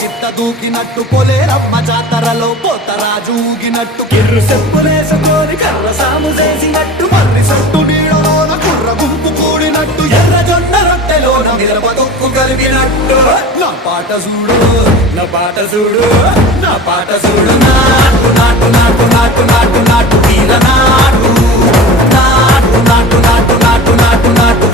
చిత్త దూకినట్టు పొలేరమ్మ జాతరలో పోతరాజు ఊగినట్టు కిర్రు చెప్పులేసుకొని కర్ర సాము చేసినట్టు మర్రి సట్టు నీడలోన కుర్ర గుంపు కూడినట్టు ఎర్ర జొన్న రొట్టెలోన మిరప తొక్కు కలిపినట్టు నా పాట చూడు నా పాట చూడు నా పాట చూడు నాటు నాటు నాటు నాటు నాటు నాటు వీర నాటు నాటు నాటు నాటు నాటు నాటు నాటు